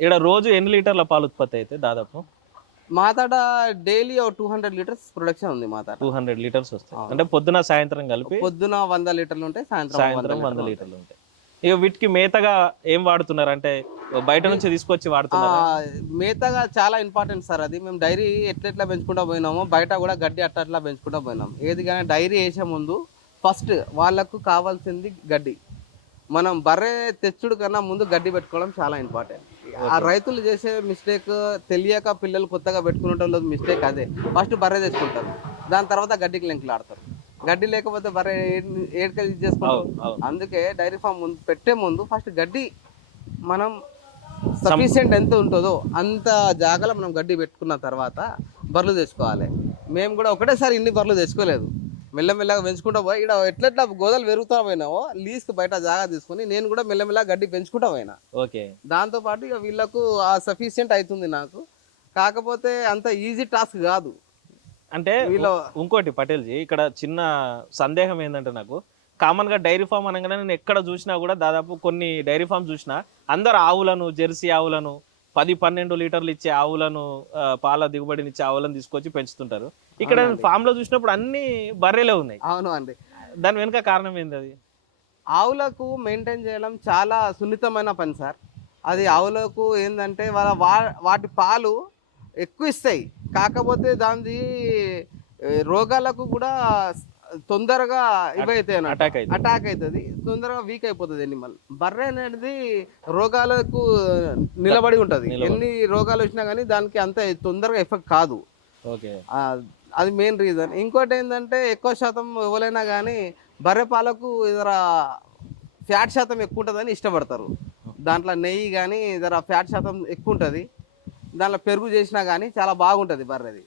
ఇక్కడ రోజు ఎన్ని లీటర్ల పాలు ఉత్పత్తి అయితే దాదాపు? మా తాట డైలీ ఒక టూ హండ్రెడ్ లీటర్స్ ప్రొడక్షన్ ఉంది మా తాట టూ హండ్రెడ్ లీటర్స్ వస్తాయి. అంటే పొద్దున సాయంత్రం కలిపి పొద్దున వంద లీటర్లు ఉంటాయి సాయంత్రం సాయంత్రం వంద లీటర్లు ఉంటాయి. ఇక వీటికి మేతగా ఏం వాడుతున్నారు? అంటే బయట నుంచి తీసుకొచ్చి వాడుతున్నారు? మేతగా చాలా ఇంపార్టెంట్ సార్ అది. మేము డైరీ ఎట్లెట్లా పెంచుకుంటా పోయినామో బయట కూడా గడ్డి అట్లా అట్లా పెంచుకుంటా పోయినాం. ఏది కానీ డైరీ వేసే ముందు ఫస్ట్ వాళ్ళకు కావాల్సింది గడ్డి. మనం బర్రె తెచ్చుడు కన్నా ముందు గడ్డి పెట్టుకోవడం చాలా ఇంపార్టెంట్. ఆ రైతులు చేసే మిస్టేక్ తెలియక పిల్లలు కొత్తగా పెట్టుకునే మిస్టేక్ అదే. ఫస్ట్ బర్రె తెచ్చుకుంటారు. దాని తర్వాత గడ్డికి లింకులు ఆడతారు. గడ్డి లేకపోతే బర్రె ఏడుకెళ్ళి చేసుకుంటారు. అందుకే డైరీ ఫామ్ ముందు పెట్టే ముందు ఫస్ట్ గడ్డి మనం సఫిషియెంట్ ఎంత ఉంటుందో అంత జాగాలో మనం గడ్డి పెట్టుకున్న తర్వాత బర్రెలు తెచ్చుకోవాలి. మేము కూడా ఒకటేసారి ఇన్ని బర్రెలు తెచ్చుకోలేదు. మెల్లమెల్లగా పెంచుకుంటా పోయి ఇక్కడ ఎట్లెట్లా గోదలు పెరుగుతా పోయినావో లీజ్కి బయట జాగా తీసుకుని నేను కూడా మెల్లమెల్లగా గడ్డి పెంచుకుంటా పోయినా. ఓకే. దాంతోపాటు ఇక వీళ్ళకు ఆ సఫిషియెంట్ అవుతుంది నాకు. కాకపోతే అంత ఈజీ టాస్క్ కాదు. అంటే వీళ్ళు ఇంకోటి పటేల్జీ ఇక్కడ చిన్న సందేహం ఏంటంటే నాకు కామన్గా డైరీ ఫామ్ అనగానే నేను ఎక్కడ చూసినా కూడా దాదాపు కొన్ని డైరీ ఫామ్ చూసినా అందరు ఆవులను జెర్సీ ఆవులను పది పన్నెండు లీటర్లు ఇచ్చే ఆవులను పాల దిగుబడినిచ్చే ఆవులను తీసుకొచ్చి పెంచుతుంటారు. ఇక్కడ ఫామ్లో చూసినప్పుడు అన్ని బర్రెలే ఉన్నాయి. అవును అండి దాని వెనుక కారణం ఏంది అది? ఆవులకు మెయింటైన్ చేయడం చాలా సున్నితమైన పని సార్. అది ఆవులకు ఏంటంటే వాళ్ళ వా వాటి పాలు ఎక్కువ ఇస్తాయి. కాకపోతే దాని రోగాలకు కూడా తొందరగా ఇవైతాయి అటాక్ అటాక్ అవుతుంది తొందరగా వీక్ అయిపోతుంది ఎనిమల్ బర్రె అనేది రోగాలకు నిలబడి ఉంటుంది. ఎన్ని రోగాలు వచ్చినా కానీ దానికి అంత తొందరగా ఎఫెక్ట్ కాదు. ఓకే. అది మెయిన్ రీజన్ ఇంకోటి ఏంటంటే ఎక్కువ శాతం ఎవరైనా కానీ బర్రె పాలకు ఇతర ఫ్యాట్ శాతం ఎక్కువ ఉంటుందని ఇష్టపడతారు. దాంట్లో నెయ్యి కానీ ఇతర ఫ్యాట్ శాతం ఎక్కువ ఉంటుంది. దాంట్లో పెరుగు చేసినా కానీ చాలా బాగుంటుంది బర్రెది.